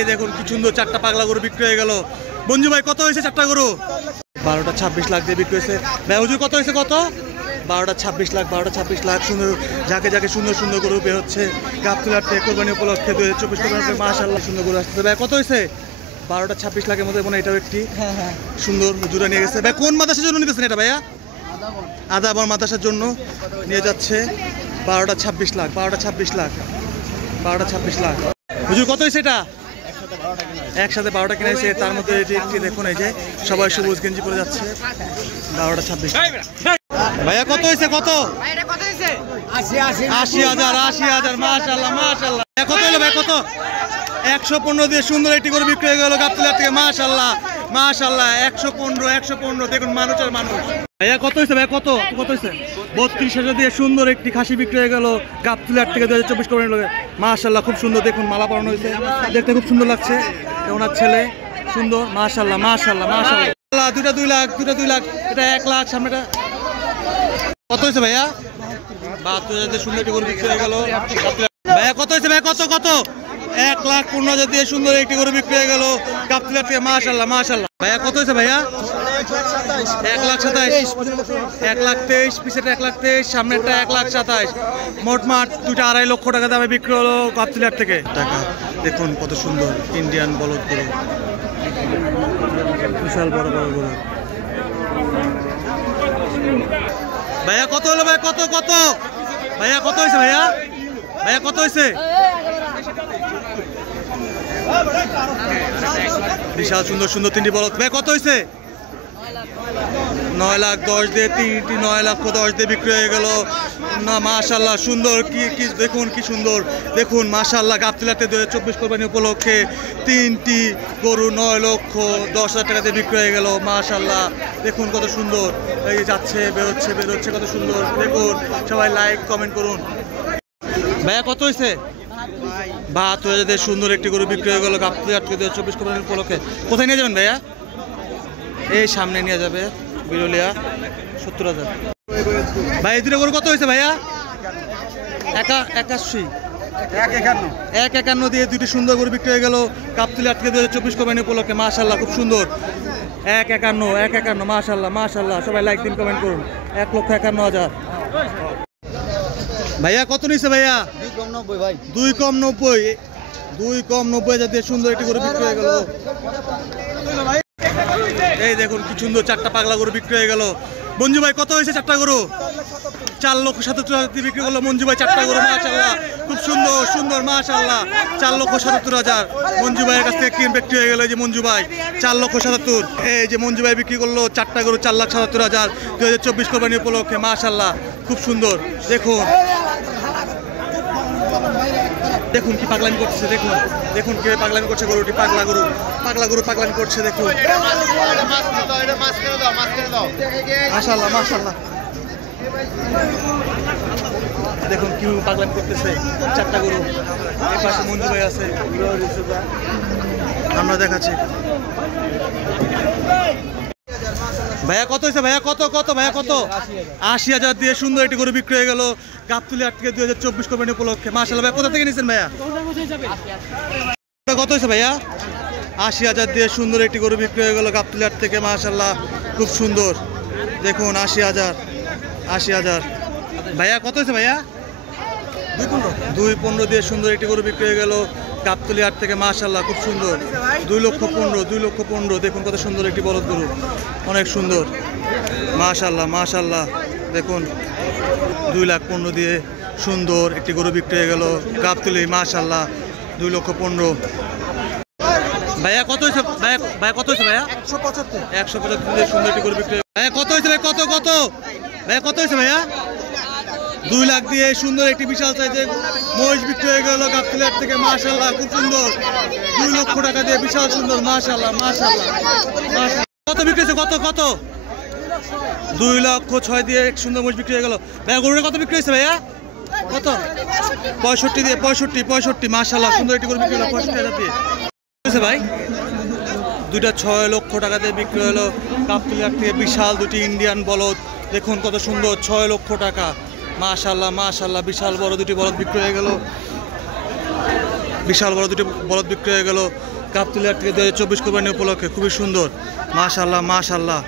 এই দেখুন কি সুন্দর চারটা পাগলা গরু বিক্রি হয়ে গেল। মঞ্জু ভাই কত হয়েছে চারটা গরু? 12টা 26 লাখ দিয়ে বিক্রি হয়েছে। ভাই হুজুর কত হয়েছে? কত? 12টা 26 লাখ, 12টা 26 লাখ। সুন্দর যাকে যাকে সুন্দর সুন্দর গরু বের হচ্ছে গাবতলীর হাটে কোরবানি উপলক্ষে 2024 কোরবানি মাশাআল্লাহ সুন্দর গরু আসছে। ভাই কত হয়েছে? 12টা 26 লাখের মধ্যে মনে এটাও একটি সুন্দর হুজুরা নিয়ে গেছে। ভাই কোন মাদ্রাসার জন্য নিতেছেন এটা ভাইয়া? আদাবর মাদ্রাসার জন্য নিয়ে যাচ্ছে। 12টা 26 লাখ, 12টা 26 লাখ, 12টা 26 লাখ। হুজুর কত হয়েছে এটা? একসাথে 12টা কিনা হয়েছে। তার মধ্যে এটি একটি দেখুন, এই যে সবাই সবুজ গেঞ্জি পরে যাচ্ছে। 12টা 26। ভাইয়া কত হয়েছে? কত? 80,000, 80,000। মাশাআল্লাহ মাশাআল্লাহ। কত হলো ভাই? কত? 115 দিয়ে সুন্দর একটি করে বিক্রি হয়ে গেল গাবতলীর থেকে। মাশাআল্লাহ মাশাআল্লাহ। 115 দেখুন মানুষ আর মানুষ। ভাইয়া কত হয়েছে? ভাইয়া কত কত হয়েছে? 32,000 দিয়ে সুন্দর একটি খাসি বিক্রি হয়ে গেল গাবতলীর থেকে 2024 কোরবানি লোকে। মাশাআল্লাহ খুব সুন্দর দেখুন, মালা পরানো হয়েছে, দেখতে খুব সুন্দর লাগছে। ওনার ছেলে সুন্দর। মাশাআল্লাহ মাশাআল্লাহ মাশাআল্লাহ। দুটা 2 লাখ, দুটা 2 লাখ, এটা 1 লাখ। সামনেটা কত হয়েছে ভাইয়া? 72,000 দিয়ে সুন্দর একটি গরু বিক্রি হয়ে গেল। ভাইয়া কত হয়েছে? ভাইয়া কত কত? 1,15,000 দিয়ে সুন্দর একটি গরু বিক্রি হয়ে গেল গাবতলীর থেকে। মাশাআল্লাহ মাশাআল্লাহ। ভাইয়া কত হয়েছে? ভাইয়া 1,27,000, 1,23,000 পিছেটা 1,23,000, সামনেরটা 1,27,000। মোটমাট দুইটা 2.5 লক্ষ টাকা দামে বিক্রি হলো গাবতলীর থেকে। টাকা দেখুন কত সুন্দর ইন্ডিয়ান বলদ গরু, বিশাল বড় বড় গরু। ভাইয়া কত হলো? ভাইয়া কত কত? ভাইয়া কত হয়েছে? ভাইয়া ভাইয়া কত হয়েছে? বিশাল সুন্দর সুন্দর তিনটি বলদ। ভাই কত হয়েছে? 9,10,000 দিয়ে তিনটি 9,10,000 দিয়ে বিক্রি হয়ে গেল। না মাশাআল্লাহ সুন্দর কি দেখুন কি সুন্দর দেখুন মাশাআল্লাহ। গাবতলীর 2024 কোরবানি উপলক্ষে তিনটি গরু 9,10,000 টাকা দিয়ে বিক্রি হয়ে গেল। মাশাআল্লাহ দেখুন কত সুন্দর। এই যাচ্ছে বেরোচ্ছে বেরোচ্ছে, কত সুন্দর দেখুন। সবাই লাইক কমেন্ট করুন। ভাইয়া কত হয়েছে? 72,000 দিয়ে সুন্দর একটি গরু বিক্রি হয়ে গেল গাবতলীর 2024 কোরবানি উপলক্ষে। কোথায় নিয়ে যাবেন ভাইয়া? এই সামনে নিয়ে যাবে বিরলিয়া। 70,000। ভাই এই দুটো গরু কত হয়েছে ভাইয়া? 1,51 দিয়ে দুটি সুন্দর গরু বিক্রি হয়ে গেল গাবতলীর 2024 কোরবানি উপলক্ষে। মাশাআল্লাহ খুব সুন্দর। 1,51 মাশাআল্লাহ মাশাআল্লাহ। সবাই লাইক দিন কমেন্ট করুন। 1,51,000। ভাইয়া কত নিছে ভাইয়া? 2 কম 90 ভাই। 2 কম 90, 2 কম 90,000 দিয়ে সুন্দর একটি গরু বিক্রি হয়ে গেল। এই দেখুন কি সুন্দর চারটা পাগলা গরু বিক্রি হয়ে গেল। মঞ্জু ভাই কত হয়েছে চারটা গরু? 4,77,000 দিয়ে বিক্রি করলো মঞ্জু ভাই চারটা গরু। মাশাআল্লাহ খুব সুন্দর সুন্দর মাশাআল্লাহ। 4,77,000 মঞ্জু ভাইয়ের কাছ থেকে কিনে বিক্রি হয়ে গেল। এই যে মঞ্জু ভাই 4,77,000। এই যে মঞ্জু ভাই বিক্রি করলো চারটা গরু 4,77,000 2024 কোরবানি উপলক্ষে। মাশাআল্লাহ খুব সুন্দর দেখুন দেখুন কি পাগলামি করছে। দেখুন দেখুন কি পাগলামি করছে গরুটি। পাগলা গরু পাগলামি করছে দেখুন। মাশাআল্লাহ মাশাআল্লাহ দেখুন কি পাগলামি করতেছে চারটা গরু। এই পাশে মঞ্জু ভাই আছে, আমরা দেখাচ্ছি। ভাইয়া কত হয়েছে? ভাইয়া কত কত? ভাইয়া কত? 80,000 দিয়ে সুন্দর একটি গরু বিক্রি হয়ে গেল গাবতলীর থেকে 2024 কোরবানি উপলক্ষে। মাশাআল্লাহ। ভাই কোথা থেকে নিয়েছেন ভাইয়া? কত হয়েছে ভাইয়া? 80,000 দিয়ে সুন্দর একটি গরু বিক্রি হয়ে গেল গাবতলীর থেকে। মাশাআল্লাহ খুব সুন্দর দেখুন। 80,000। ভাইয়া কত হয়েছে ভাইয়া? 2,15 দিয়ে সুন্দর একটি গরু বিক্রি হয়ে গেল গাবতলীর হাট থেকে। মাশাআল্লাহ খুব সুন্দর। 2,15,000 দেখুন কত সুন্দর একটি বলদ গরু, অনেক সুন্দর। মাশাআল্লাহ মাশাআল্লাহ দেখুন 2,15,000 দিয়ে সুন্দর একটি গরু বিক্রি হয়ে গেল গাবতলী। মাশাআল্লাহ 2,15,000। ভাইয়া কত হয়েছে? ভাইয়া কত হয়েছে ভাইয়া? 175 দিয়ে সুন্দর একটি গরু বিক্রি। ভাইয়া কত হয়েছে? ভাই কত কত? ভাইয়া কত হয়েছে ভাইয়া? 2 লাখ দিয়ে সুন্দর একটি বিশাল সাইজের মহিষ বিক্রি হয়ে গেল গাবতলীর থেকে। মাশাআল্লাহ খুব সুন্দর। 2 লক্ষ টাকা দিয়ে বিশাল সুন্দর। মাশাআল্লাহ মাশাআল্লাহ। কত বিক্রি হয়েছে? কত কত? 2,06,000 দিয়ে এক সুন্দর মহিষ বিক্রি হয়ে গেল। ভাইয়া গরুটা কত বিক্রি হয়েছে ভাইয়া? কত? 65 দিয়ে 65। মাশাআল্লাহ সুন্দর একটি গরু বিক্রি হলো 65,000 দিয়ে। ভাই দুইটা 6 লক্ষ টাকা দিয়ে বিক্রি হলো গাবতলীর থেকে বিশাল দুটি ইন্ডিয়ান বলদ। দেখুন কত সুন্দর। 6 লক্ষ টাকা। মাশাআল্লাহ মাশাআল্লাহ। বিশাল বড় দুটি বলদ বিক্রি হয়ে গেল। বিশাল বড় দুটি বলদ বিক্রি হয়ে গেল গাবতলী হাট থেকে 2024 কোরবানি উপলক্ষে খুবই সুন্দর। মাশাআল্লাহ মাশাআল্লাহ।